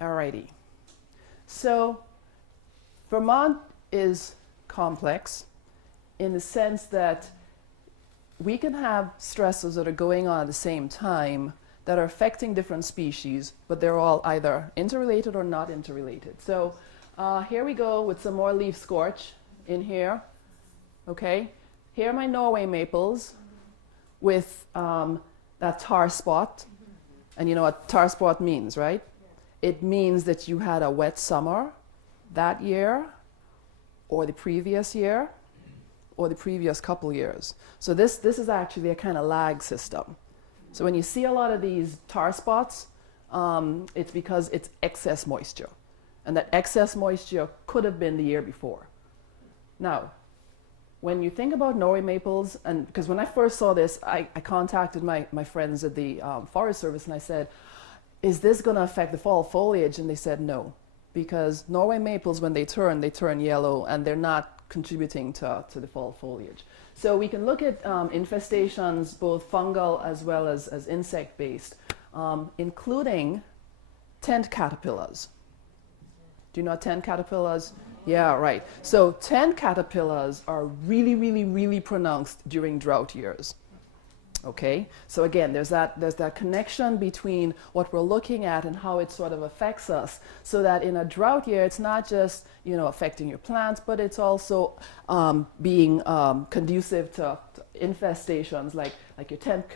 Alrighty. So Vermont is complex in the sense that we can have stresses that are going on at the same time that are affecting different species, but they're all either interrelated or not interrelated. So here we go with some more leaf scorch in here. Okay, here are my Norway maples with that tar spot. And you know what tar spot means, right? It means that you had a wet summer that year, or the previous year, or the previous couple years. So this is actually a kind of lag system. So when you see a lot of these tar spots, it's because it's excess moisture. And that excess moisture could have been the year before. Now, when you think about Norway maples, and because when I first saw this, I contacted my friends at the Forest Service and I said, is this going to affect the fall foliage? And they said no, because Norway maples, when they turn yellow and they're not contributing to the fall foliage. So we can look at infestations, both fungal as well as insect-based, including tent caterpillars. Do you know tent caterpillars? Yeah, right. So tent caterpillars are really, really, really pronounced during drought years. Okay, so again, there's that connection between what we're looking at and how it sort of affects us, so that in a drought year, it's not just, you know, affecting your plants, but it's also being conducive to infestations like your tent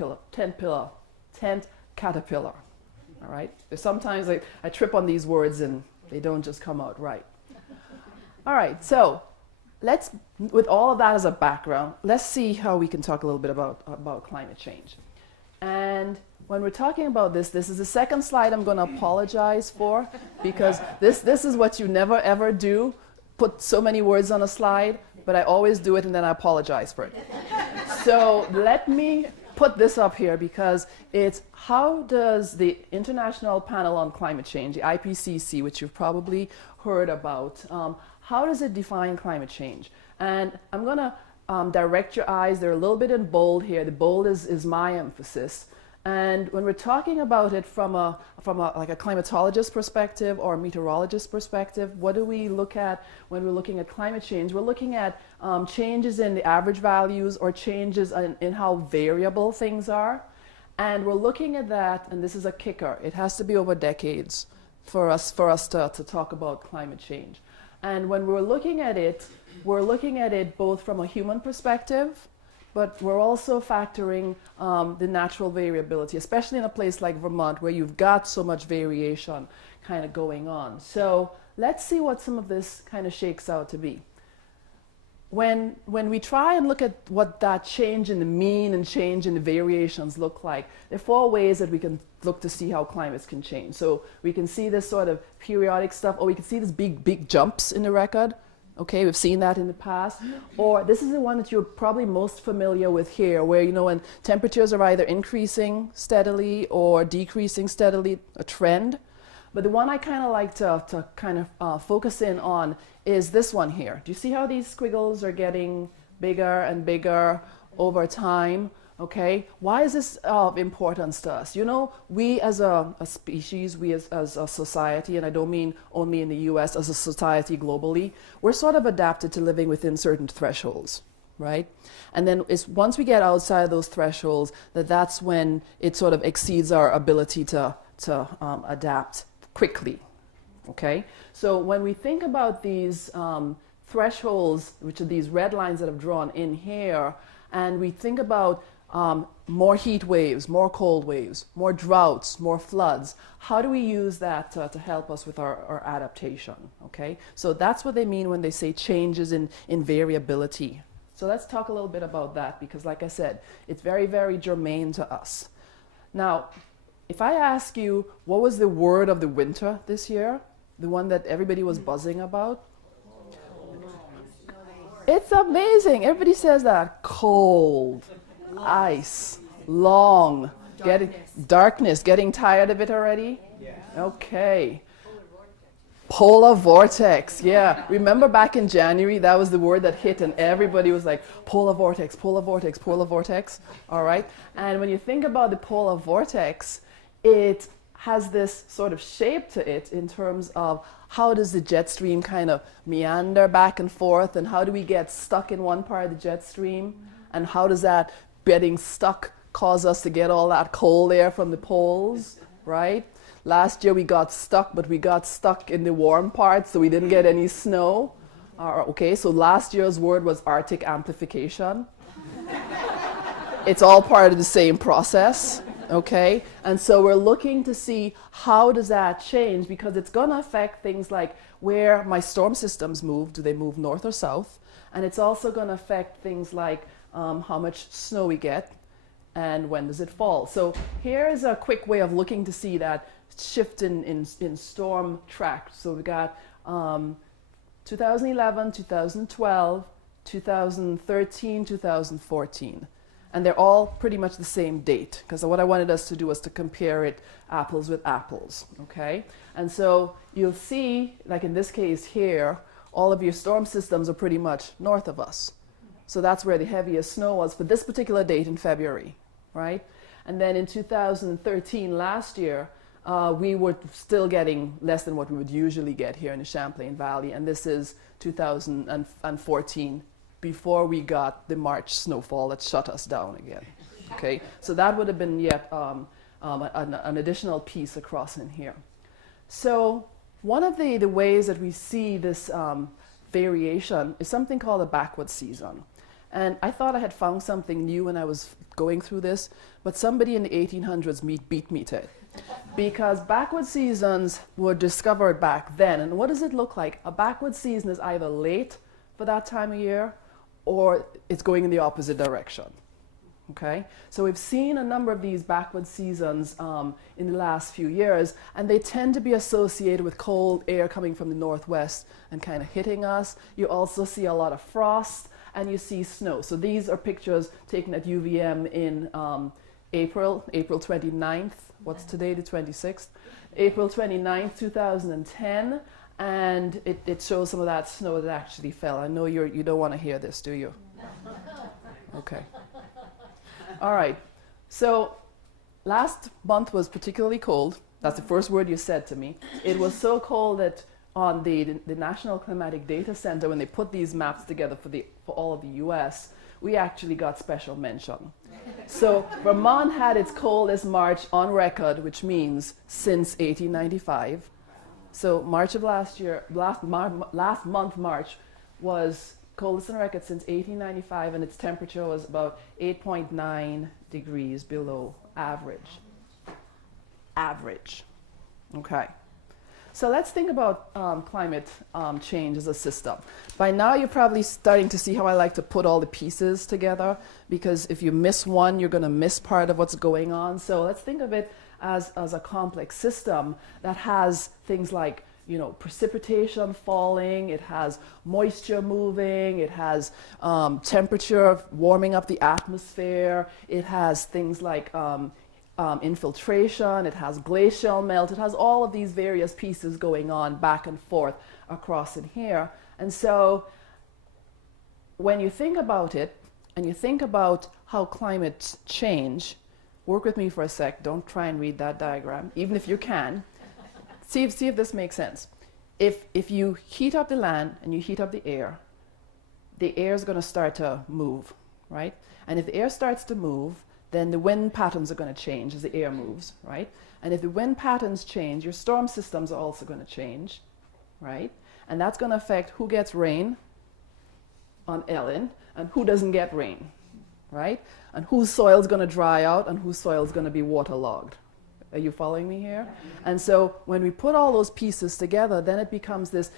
caterpillar. All right. There's sometimes I trip on these words and they don't just come out right. All right, so let's, with all of that as a background, let's see how we can talk a little bit about climate change. And when we're talking about this is the second slide I'm going to apologize for, because this is what you never ever do, put so many words on a slide, but I always do it and then I apologize for it. So let me put this up here, because it's how does the International Panel on Climate Change, the IPCC, which you've probably heard about, how does it define climate change? And I'm going to direct your eyes. They're a little bit in bold here. The bold is my emphasis. And when we're talking about it from a like a climatologist perspective or a meteorologist perspective, what do we look at when we're looking at climate change? We're looking at changes in the average values or changes in how variable things are. And we're looking at that, and this is a kicker. It has to be over decades for us to talk about climate change. And when we're looking at it both from a human perspective, but we're also factoring the natural variability, especially in a place like Vermont, where you've got so much variation kind of going on. So let's see what some of this kind of shakes out to be. When we try and look at what that change in the mean and change in the variations look like, there are 4 ways that we can look to see how climates can change. So we can see this sort of periodic stuff, or we can see these big jumps in the record. Okay, we've seen that in the past. Or this is the one that you're probably most familiar with here, where, you know, when temperatures are either increasing steadily or decreasing steadily, a trend. But the one I kind of like to kind of focus in on is this one here. Do you see how these squiggles are getting bigger and bigger over time? Okay, why is this of importance to us? You know, we as a species, we as a society, and I don't mean only in the US, as a society globally, we're sort of adapted to living within certain thresholds, right? And then it's once we get outside those thresholds, that's when it sort of exceeds our ability to adapt quickly, okay? So when we think about these thresholds, which are these red lines that I've drawn in here, and we think about more heat waves, more cold waves, more droughts, more floods. How do we use that to help us with our adaptation? Okay, so that's what they mean when they say changes in variability. So let's talk a little bit about that, because like I said, it's very, very germane to us. Now, if I ask you, what was the word of the winter this year? The one that everybody was buzzing about? It's amazing. Everybody says that. Cold. Ice, long, darkness, getting tired of it already? Yeah. Okay. Polar vortex, yeah. Remember back in January, that was the word that hit and everybody was like, polar vortex, polar vortex, polar vortex, all right? And when you think about the polar vortex, it has this sort of shape to it in terms of how does the jet stream kind of meander back and forth, and how do we get stuck in one part of the jet stream, and how does that getting stuck cause us to get all that cold air from the poles, right? Last year we got stuck, but we got stuck in the warm part, so we didn't get any snow. Okay, so last year's word was Arctic amplification. It's all part of the same process, okay? And so we're looking to see how does that change, because it's going to affect things like where my storm systems move. Do they move north or south? And it's also going to affect things like how much snow we get and when does it fall. So here is a quick way of looking to see that shift in storm track. So we got 2011, 2012, 2013, 2014. And they're all pretty much the same date, because what I wanted us to do was to compare it apples with apples, okay? And so you'll see, like in this case here, all of your storm systems are pretty much north of us. So that's where the heaviest snow was for this particular date in February, right? And then in 2013, last year, we were still getting less than what we would usually get here in the Champlain Valley, and this is 2014, before we got the March snowfall that shut us down again. Okay, so that would have been yet an additional piece across in here. So one of the ways that we see this variation is something called a backward season. And I thought I had found something new when I was going through this, but somebody in the 1800s beat me to it. Because backward seasons were discovered back then. And what does it look like? A backward season is either late for that time of year, or it's going in the opposite direction. Okay? So we've seen a number of these backward seasons in the last few years, and they tend to be associated with cold air coming from the northwest and kind of hitting us. You also see a lot of frost, and you see snow. So these are pictures taken at UVM in April 29th. What's today, the 26th? April 29th, 2010. And it shows some of that snow that actually fell. I know you don't want to hear this, do you? Okay. All right. So last month was particularly cold. That's the first word you said to me. It was so cold that on the National Climatic Data Center, when they put these maps together for all of the US, we actually got special mention. So Vermont had its coldest March on record, which means since 1895. So March of last year, last month, March, was coldest on record since 1895, and its temperature was about 8.9 degrees below average. Average. Okay. So let's think about climate change as a system. By now you're probably starting to see how I like to put all the pieces together, because if you miss one, you're going to miss part of what's going on. So let's think of it as a complex system that has things like, you know, precipitation falling, it has moisture moving, it has temperature warming up the atmosphere, it has things like infiltration, it has glacial melt, it has all of these various pieces going on back and forth across in here. And so when you think about it, and you think about how climate change, work with me for a sec, don't try and read that diagram, even if you can. See if this makes sense. If you heat up the land and you heat up the air is going to start to move, right? And if the air starts to move, then the wind patterns are going to change as the air moves, right? And if the wind patterns change, your storm systems are also going to change, right? And that's going to affect who gets rain on Ellen and who doesn't get rain, right? And whose soil is going to dry out and whose soil is going to be waterlogged. Are you following me here? And so when we put all those pieces together, then it becomes this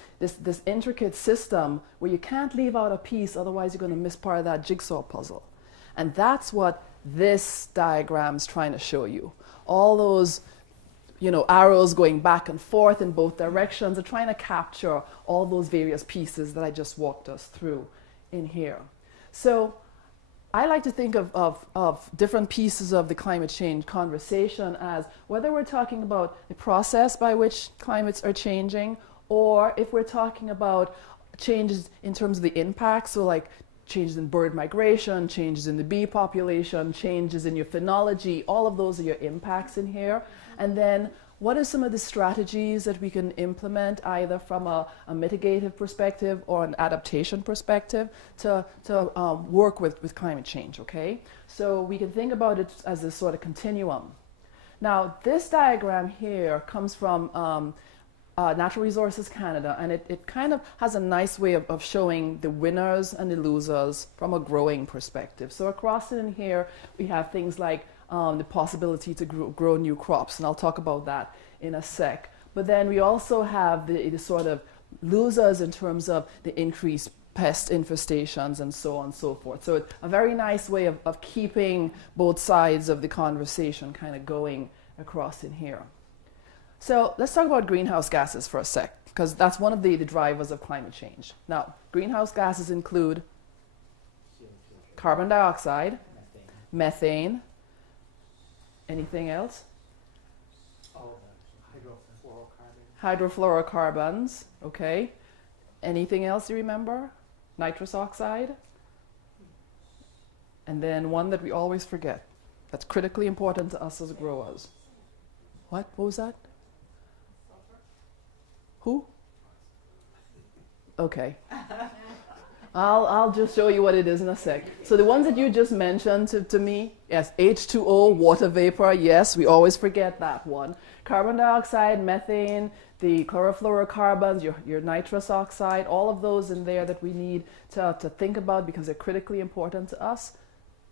intricate system where you can't leave out a piece, otherwise you're going to miss part of that jigsaw puzzle. And that's what this diagram is trying to show you. All those, you know, arrows going back and forth in both directions are trying to capture all those various pieces that I just walked us through in here. So I like to think of different pieces of the climate change conversation as whether we're talking about the process by which climates are changing, or if we're talking about changes in terms of the impact, so like changes in bird migration, changes in the bee population, changes in your phenology, all of those are your impacts in here. And then what are some of the strategies that we can implement either from a mitigative perspective or an adaptation perspective to work with climate change, okay? So we can think about it as a sort of continuum. Now, this diagram here comes from Natural Resources Canada, and it kind of has a nice way of showing the winners and the losers from a growing perspective. So across in here, we have things like the possibility to grow new crops, and I'll talk about that in a sec. But then we also have the sort of losers in terms of the increased pest infestations and so on and so forth. So it's a very nice way of keeping both sides of the conversation kind of going across in here. So let's talk about greenhouse gases for a sec, because that's one of the drivers of climate change. Now, greenhouse gases include carbon dioxide, methane. Anything else? Hydrofluorocarbons, okay. Anything else you remember? Nitrous oxide. And then one that we always forget, that's critically important to us as growers. What was that? Who? Okay. I'll just show you what it is in a sec. So the ones that you just mentioned to me, yes, H2O, water vapor, yes, we always forget that one. Carbon dioxide, methane, the chlorofluorocarbons, your nitrous oxide, all of those in there that we need to think about because they're critically important to us.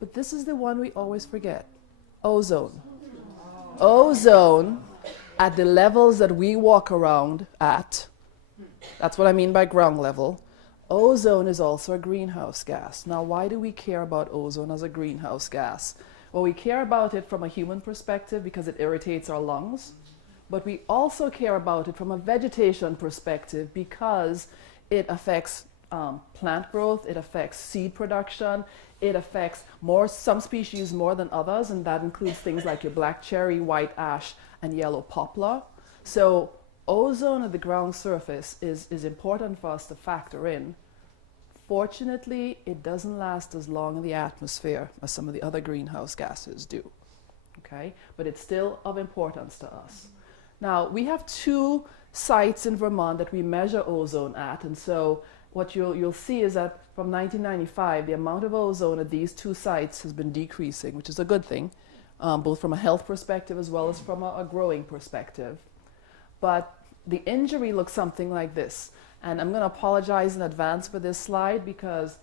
But this is the one we always forget, ozone. Ozone, at the levels that we walk around at, that's what I mean by ground level, ozone is also a greenhouse gas. Now, why do we care about ozone as a greenhouse gas? Well, we care about it from a human perspective because it irritates our lungs, but we also care about it from a vegetation perspective because it affects plant growth, it affects seed production, it affects some species more than others, and that includes things like your black cherry, white ash, and yellow poplar. So ozone at the ground surface is important for us to factor in. Fortunately, it doesn't last as long in the atmosphere as some of the other greenhouse gases do, okay? But it's still of importance to us. Now, we have 2 sites in Vermont that we measure ozone at, and so what you'll see is that from 1995, the amount of ozone at these 2 sites has been decreasing, which is a good thing, both from a health perspective as well as from a growing perspective. But the injury looks something like this. And I'm going to apologize in advance for this slide because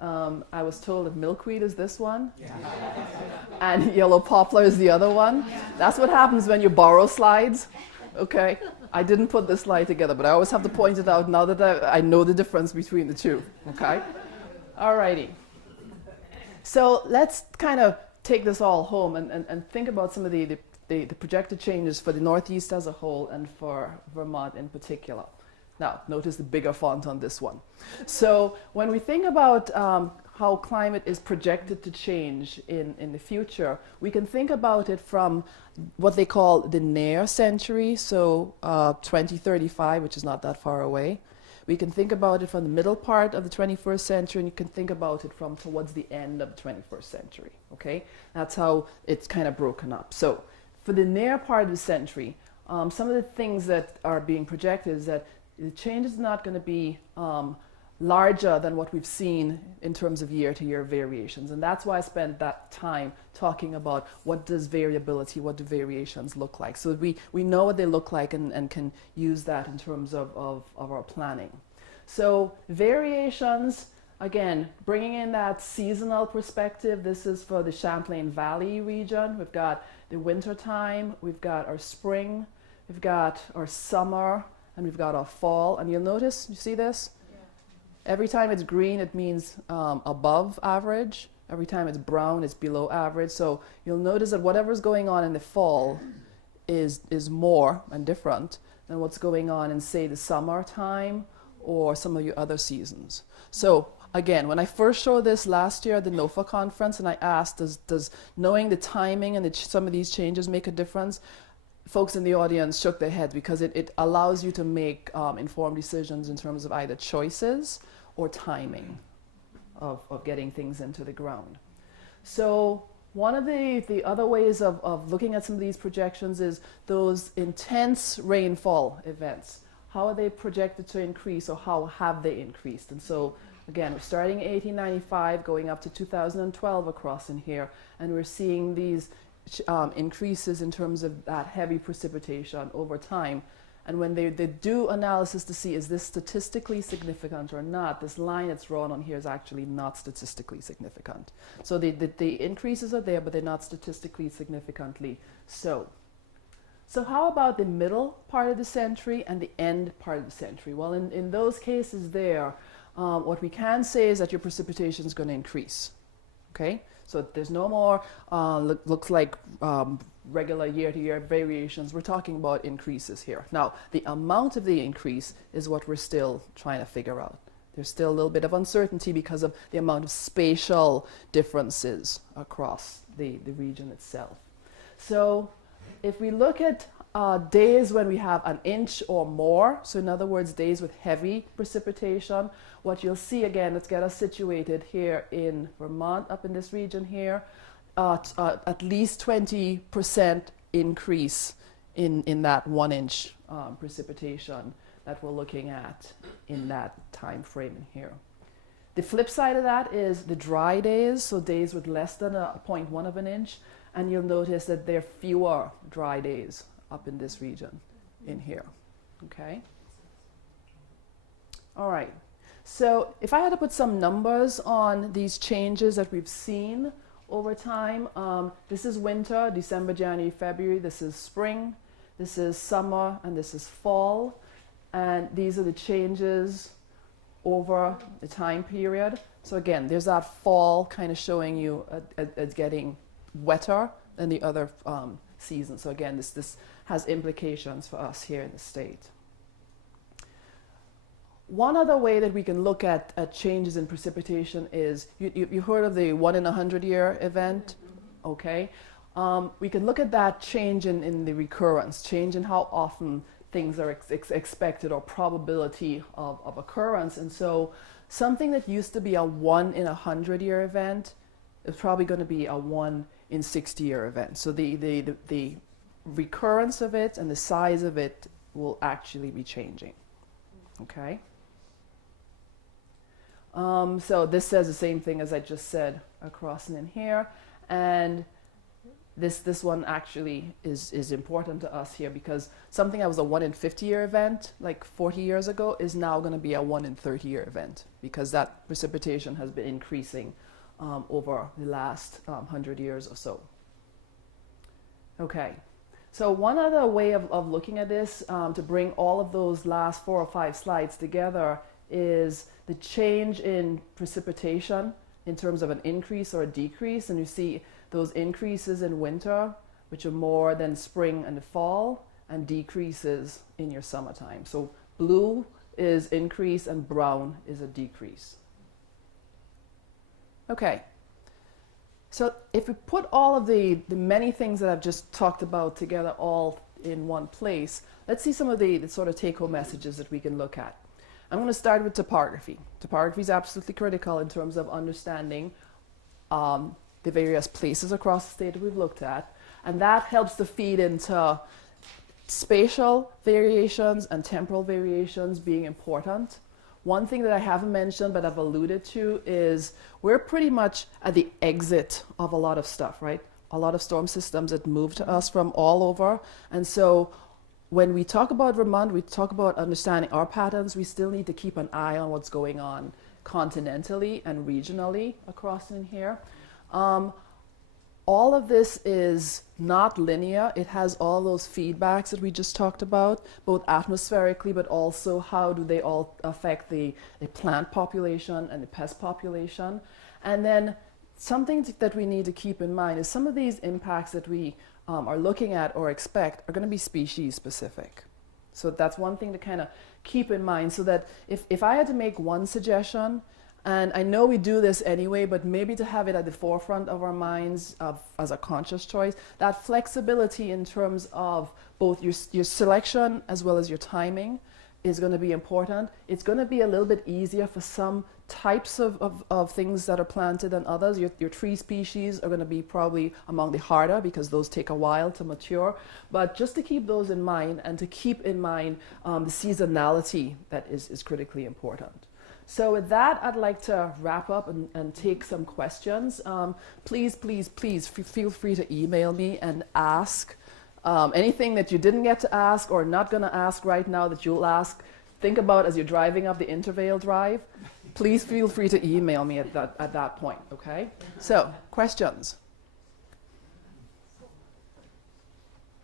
I was told that milkweed is this one and yellow poplar is the other one. That's what happens when you borrow slides, okay? I didn't put this slide together, but I always have to point it out now that I know the difference between the 2, okay? Alrighty. So let's kind of take this all home and think about some of the projected changes for the Northeast as a whole and for Vermont in particular. Now, notice the bigger font on this one. So when we think about how climate is projected to change in the future, we can think about it from what they call the near century, so 2035, which is not that far away. We can think about it from the middle part of the 21st century, and you can think about it from towards the end of the 21st century, okay? That's how it's kind of broken up. So for the near part of the century, some of the things that are being projected is that the change is not going to be larger than what we've seen in terms of year-to-year variations. And that's why I spent that time talking about what does variability, what do variations look like, so that we know what they look like and can use that in terms of our planning. So variations, again, bringing in that seasonal perspective. This is for the Champlain Valley region. We've got the winter time, we've got our spring, we've got our summer, and we've got our fall. And you'll notice, you see this? Yeah. Every time it's green, it means above average. Every time it's brown, it's below average. So you'll notice that whatever's going on in the fall is more and different than what's going on in, say, the summertime or some of your other seasons. So again, when I first showed this last year at the NOFA conference, and I asked, does knowing the timing and some of these changes make a difference? Folks in the audience shook their heads because it allows you to make informed decisions in terms of either choices or timing of getting things into the ground. So One of the other ways of looking at some of these projections is those intense rainfall events. How are they projected to increase, or how have they increased? And so, again, we're starting in 1895, going up to 2012 across in here, and we're seeing these increases in terms of that heavy precipitation over time. And when they do analysis to see is this statistically significant or not, this line that's drawn on here is actually not statistically significant. So the increases are there, but they're not statistically significantly so. So how about the middle part of the century and the end part of the century? Well, in those cases there, what we can say is that your precipitation is going to increase. Okay? So there's no more, looks like regular year-to-year variations. We're talking about increases here. Now, the amount of the increase is what we're still trying to figure out. There's still a little bit of uncertainty because of the amount of spatial differences across the region itself. So if we look at days when we have an inch or more, so in other words, days with heavy precipitation, what you'll see again, let's get us situated here in Vermont, up in this region here, at least 20% increase in that 1 inch precipitation that we're looking at in that time frame in here. The flip side of that is the dry days, so days with less than a 0.1 of an inch, and you'll notice that there are fewer dry days up in this region in here. Okay? All right. So if I had to put some numbers on these changes that we've seen over time, this is winter, December, January, February. This is spring, this is summer, and this is fall. And these are the changes over the time period. So again, there's that fall kind of showing you it's getting wetter than the other seasons. So again, this has implications for us here in the state. One other way that we can look at changes in precipitation is, you heard of the 1 in 100 year event? Okay. We can look at that change in the recurrence, change in how often things are expected or probability of occurrence. And so something that used to be a 1 in 100 year event is probably going to be a 1 in 60 year event. So the recurrence of it and the size of it will actually be changing. Okay. So this says the same thing as I just said across and in here, and this one actually is important to us here, because something that was a 1 in 50 year event like 40 years ago is now going to be a 1 in 30 year event, because that precipitation has been increasing over the last 100 years or so. Okay, so one other way of looking at this, to bring all of those last 4 or 5 slides together, is the change in precipitation in terms of an increase or a decrease. And you see those increases in winter, which are more than spring and the fall, and decreases in your summertime. So blue is increase and brown is a decrease. Okay, so if we put all of the many things that I've just talked about together all in one place, let's see some of the sort of take-home messages that we can look at. I'm going to start with topography. Topography is absolutely critical in terms of understanding the various places across the state that we've looked at, and that helps to feed into spatial variations and temporal variations being important. One thing that I haven't mentioned but I've alluded to is we're pretty much at the exit of a lot of stuff, right? A lot of storm systems that move to us from all over, and so when we talk about Vermont, we talk about understanding our patterns, we still need to keep an eye on what's going on continentally and regionally across in here. All of this is not linear. It has all those feedbacks that we just talked about, both atmospherically, but also how do they all affect the plant population and the pest population. And then something that we need to keep in mind is some of these impacts that we are looking at or expect are going to be species specific. So that's one thing to kind of keep in mind, so that if I had to make one suggestion, and I know we do this anyway, but maybe to have it at the forefront of our minds as a conscious choice, that flexibility in terms of both your selection as well as your timing, is going to be important. It's going to be a little bit easier for some types of things that are planted than others. Your tree species are going to be probably among the harder because those take a while to mature. But just to keep those in mind and to keep in mind the seasonality that is critically important. So with that, I'd like to wrap up and take some questions. Please feel free to email me and ask anything that you didn't get to ask or not going to ask right now that you'll ask. Think about as you're driving up the Intervale Drive. Please feel free to email me at that point, okay? So, questions?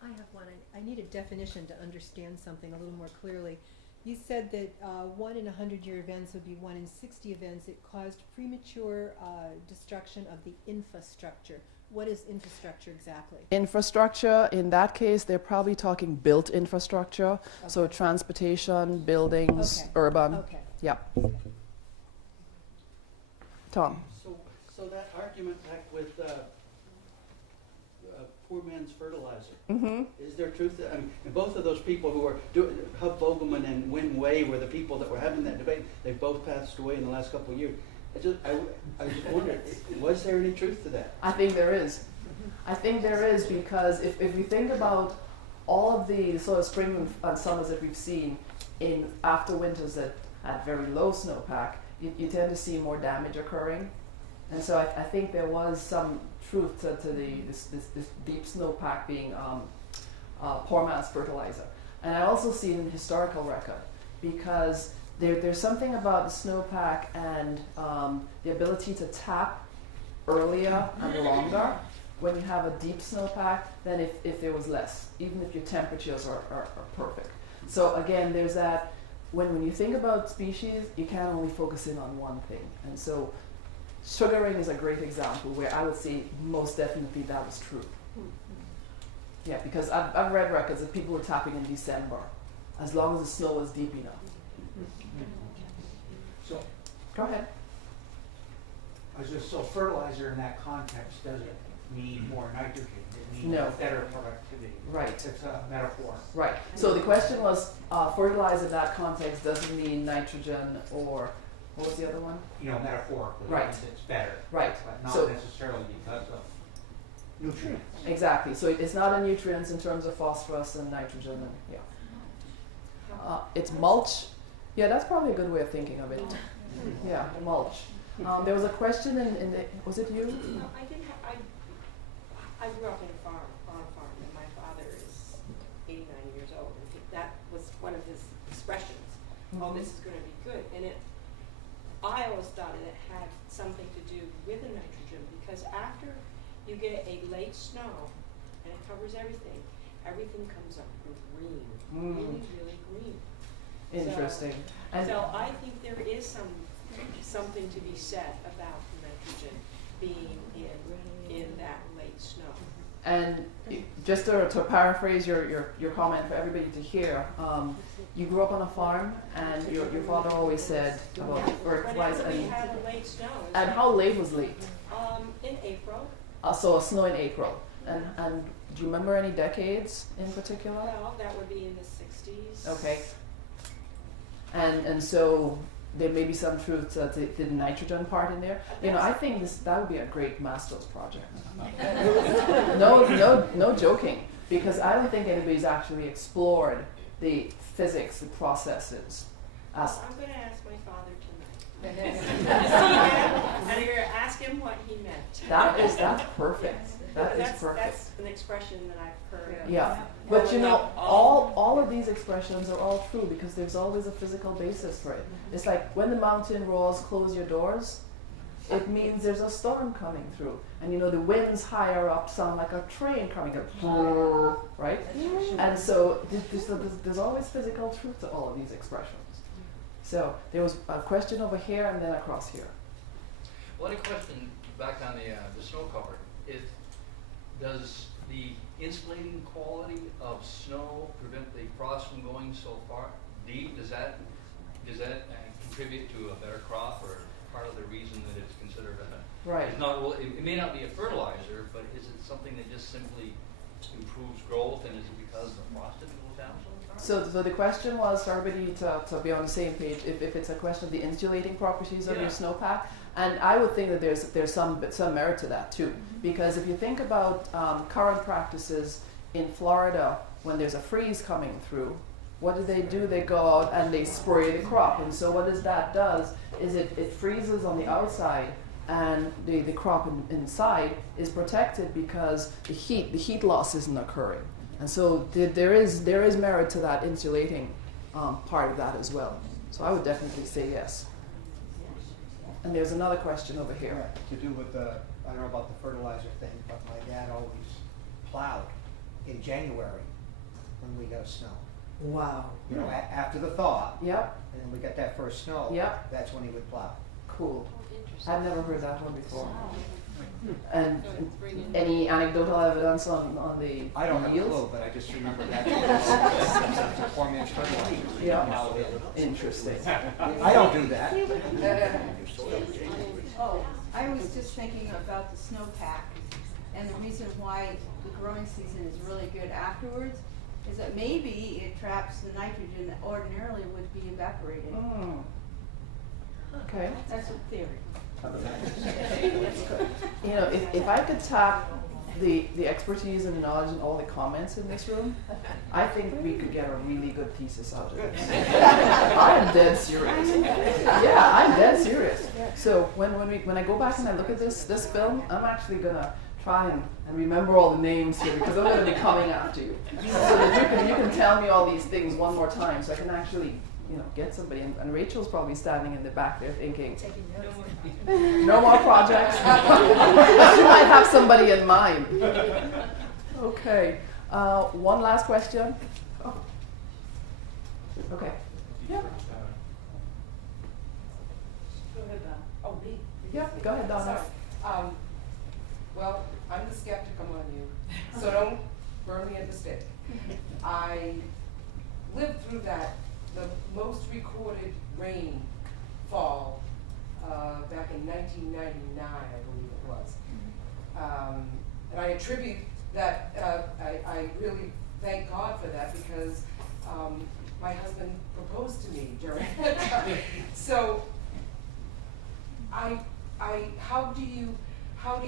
I have one. I need a definition to understand something a little more clearly. You said that 1 in 100-year events would be 1 in 60 events. It caused premature destruction of the infrastructure. What is infrastructure exactly? Infrastructure, in that case, they're probably talking built infrastructure. Okay. So transportation, buildings, okay. Urban. Okay. Yeah. Okay. Tom. So that argument back with poor man's fertilizer, is there truth to, I mean, and both of those people who were doing, Hub Vogelman and Win Wei were the people that were having that debate. They've both passed away in the last couple of years. I just wondered, was there any truth to that? I think there is. I think there is because if we think about all of the sort of spring and summers that we've seen in after winters that had very low snowpack, you tend to see more damage occurring. And so I think there was some truth to this deep snowpack being poor man's fertilizer. And I also see it in historical record because there's something about the snowpack and the ability to tap earlier and longer when you have a deep snowpack than if there was less, even if your temperatures are perfect. So again, there's that, when you think about species, you can't only focus in on one thing. And so sugaring is a great example where I would say most definitely that was true. Yeah, because I've read records that people were tapping in December, as long as the snow was deep enough. So, go ahead. So fertilizer in that context doesn't mean more nitrogen. It means better productivity. Right. It's a metaphor. Right. So the question was, fertilizer in that context doesn't mean nitrogen or, what was the other one? Metaphorically. Right. It's better. Right. But not so necessarily because of nutrients. Exactly. So it's not a nutrients in terms of phosphorus and nitrogen and yeah. It's mulch. Yeah, that's probably a good way of thinking of it. Yeah, mulch. There was a question in the, was it you? No, I grew up on a farm, and my father is 89 years old, and that was one of his expressions. Oh, this is going to be good, and I always thought it had something to do with the nitrogen, because after you get a late snow and it covers everything comes up green, really, really green. Interesting. So I think there is something to be said about nitrogen being in that late snow. And just to paraphrase your comment for everybody to hear, you grew up on a farm, and your father always said about earthwise whenever we had a late snow. And how late was late? In April. So a snow in April. And do you remember any decades in particular? Well, that would be in the 60s. Okay. And so there may be some truth to the nitrogen part in there. I think that would be a great master's project. No joking, because I don't think anybody's actually explored the physics, the processes. I'm going to ask my father tonight. And I'm going to ask him what he meant. That's perfect. That's perfect. That's an expression that I've heard. Yeah. But all of these expressions are all true because there's always a physical basis for it. It's like when the mountain roars, close your doors. It means there's a storm coming through. And the winds higher up sound like a train coming up, right? And so there's always physical truth to all of these expressions. So there was a question over here and then across here. Well, a question back on the snow cover is, does the insulating quality of snow prevent the frost from going so far deep? Does that contribute to a better crop, or part of the reason that it's considered right? It's not. Well, it may not be a fertilizer, but is it something that just simply improves growth, and is it because the frost didn't go down so far? So the question was for everybody to be on the same page. If it's a question of the insulating properties of your snowpack, and I would think that there's some merit to that too, because if you think about current practices in Florida when there's a freeze coming through, what do? They go out and they spray the crop, and so what that does is it freezes on the outside, and the crop inside is protected because the heat loss isn't occurring. And so there is merit to that insulating part of that as well. So I would definitely say yes. And there's another question over here. To do with the, I don't know about the fertilizer thing, but my dad always plowed in January when we got snow. Wow. You know, after the thaw, Yep. and then we got that first snow. Yep. That's when he would plow. Cool. I've never heard that one before. And any anecdotal evidence on the I don't have a yields? clue, but I just remember that. 4-man fertilizer. Yeah. Interesting. I don't do that. Oh, I was just thinking about the snowpack, and the reason why the growing season is really good afterwards is that maybe it traps the nitrogen that ordinarily would be evaporated. Mm. Okay. That's a theory. You know, if I could tap the expertise and the knowledge and all the comments in this room, I think we could get a really good thesis out of this. I'm dead serious. Yeah, I'm dead serious. So when I go back and I look at this film, I'm actually gonna try and remember all the names here because I'm gonna be coming after you. So that you can tell me all these things one more time so I can actually, you know, get somebody. And Rachel's probably standing in the back there thinking, no more projects. She might have somebody in mind. Okay. One last question. Oh. Okay. Yeah. Go ahead, Donna. Oh, me? Yeah. Go ahead, Donna. Sorry. Well, I'm the skeptic among you, so don't burn me at the stake. I lived through the most recorded rainfall back in 1999, I believe it was. And I attribute that, I really thank God for that because my husband proposed to me during that time. So, how do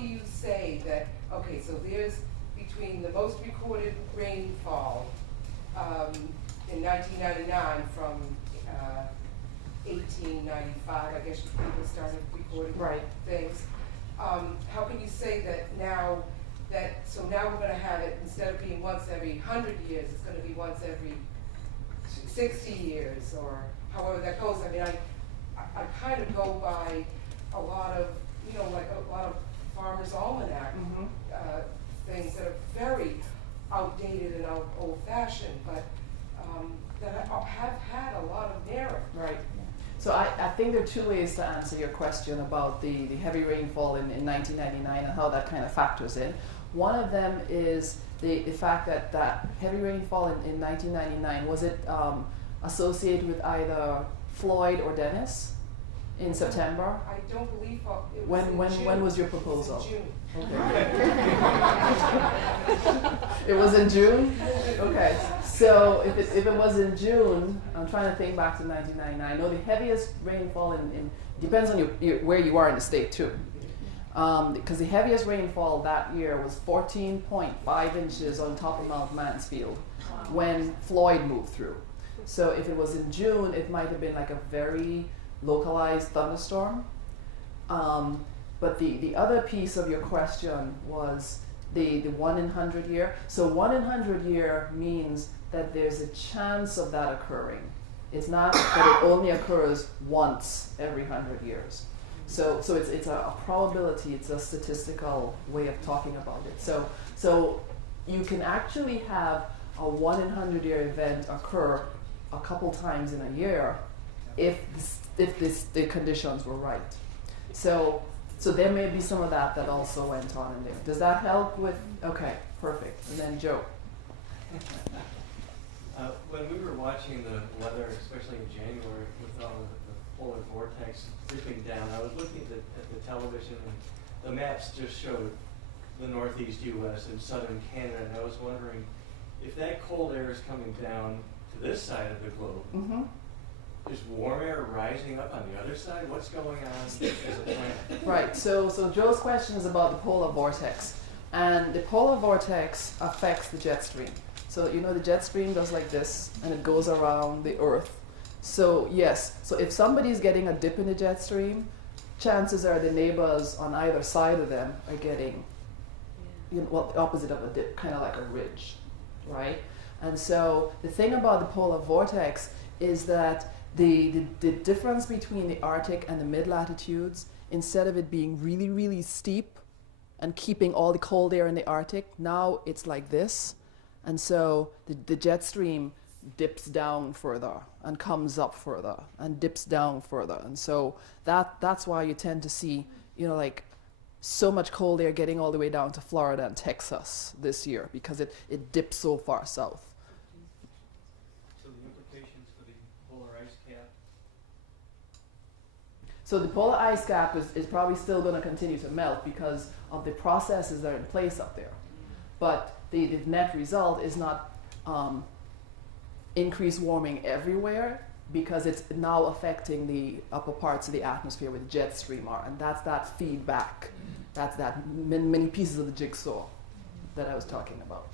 you say that, okay, so there's between the most recorded rainfall in 1999 from 1895, I guess people started recording things. How can you say that now, now we're going to have it, instead of being once every 100 years, it's going to be once every 60 years, or however that goes. I mean, I kind of go by a lot of, you know, like a lot of Farmer's Almanac things that are very outdated and old-fashioned, but that have had a lot of merit. Right. So I think there are two ways to answer your question about the heavy rainfall in 1999 and how that kind of factors in. One of them is the fact that heavy rainfall in 1999, was it associated with either Floyd or Dennis in September? I don't believe it was in June. When was your proposal? It was in June. Okay. It was in June? Okay. So if it was in June, I'm trying to think back to 1999. I know the heaviest rainfall in depends on where you are in the state too. Because the heaviest rainfall that year was 14.5 inches on top of Mount Mansfield when Floyd moved through. So if it was in June, it might have been like a very localized thunderstorm. But the other piece of your question was the 1 in 100 year. So 1 in 100 year means that there's a chance of that occurring. It's not that it only occurs once every 100 years. So it's a probability, it's a statistical way of talking about it. So you can actually have a 1 in 100 year event occur a couple times in a year if the conditions were right. So there may be some of that also went on in there. Does that help with? Okay, perfect. And then Joe. When we were watching the weather, especially in January, with all the polar vortex dipping down, I was looking at the television, and the maps just showed the northeast U.S. and southern Canada, and I was wondering if that cold air is coming down to to this side of the globe, Mm-hmm. is warm air rising up on the other side? What's going on as a planet? Right, so Joe's question is about the polar vortex. And the polar vortex affects the jet stream. So you know the jet stream goes like this and it goes around the Earth. So yes, so if somebody's getting a dip in the jet stream, chances are the neighbors on either side of them are getting, you know, well, the opposite of a dip, kind of like a ridge, right? And so the thing about the polar vortex is that the difference between the Arctic and the mid-latitudes, instead of it being really, really steep and keeping all the cold air in the Arctic, now it's like this. And so the jet stream dips down further and comes up further and dips down further. And so that's why you tend to see, you know, like so much cold air getting all the way down to Florida and Texas this year because it dips so far south. So the implications for the polar ice cap? So the polar ice cap is probably still going to continue to melt because of the processes that are in place up there. But the net result is not increased warming everywhere because it's now affecting the upper parts of the atmosphere where the jet stream are. And that's that feedback. That's that many pieces of the jigsaw that I was talking about.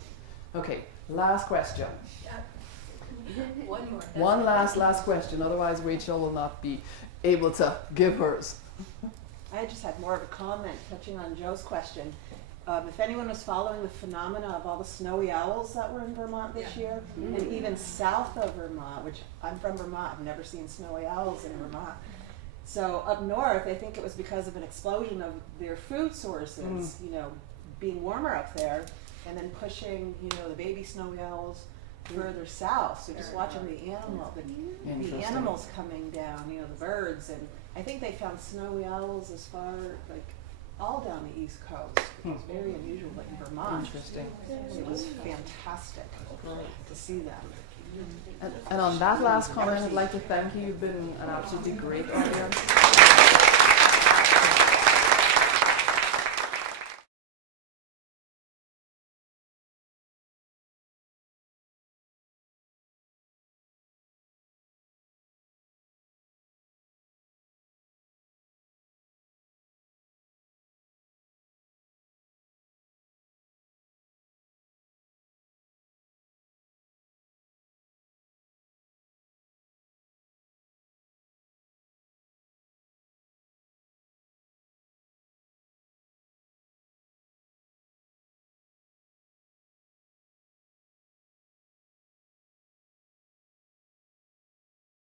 Okay, last question. One more. One last question, otherwise Rachel will not be able to give hers. I just had more of a comment touching on Joe's question. If anyone was following the phenomena of all the snowy owls that were in Vermont this year, and even south of Vermont, which I'm from Vermont, I've never seen snowy owls in Vermont. So up north, I think it was because of an explosion of their food sources, you know, being warmer up there, and then pushing, you know, the baby snowy owls further south. So just watching the animals coming down, you know, the birds, and I think they found snowy owls as far, like, all down the East Coast. It was very unusual, like in Vermont. Interesting. It was fantastic to see them. And on that last comment, I'd like to thank you. You've been an absolutely great audience.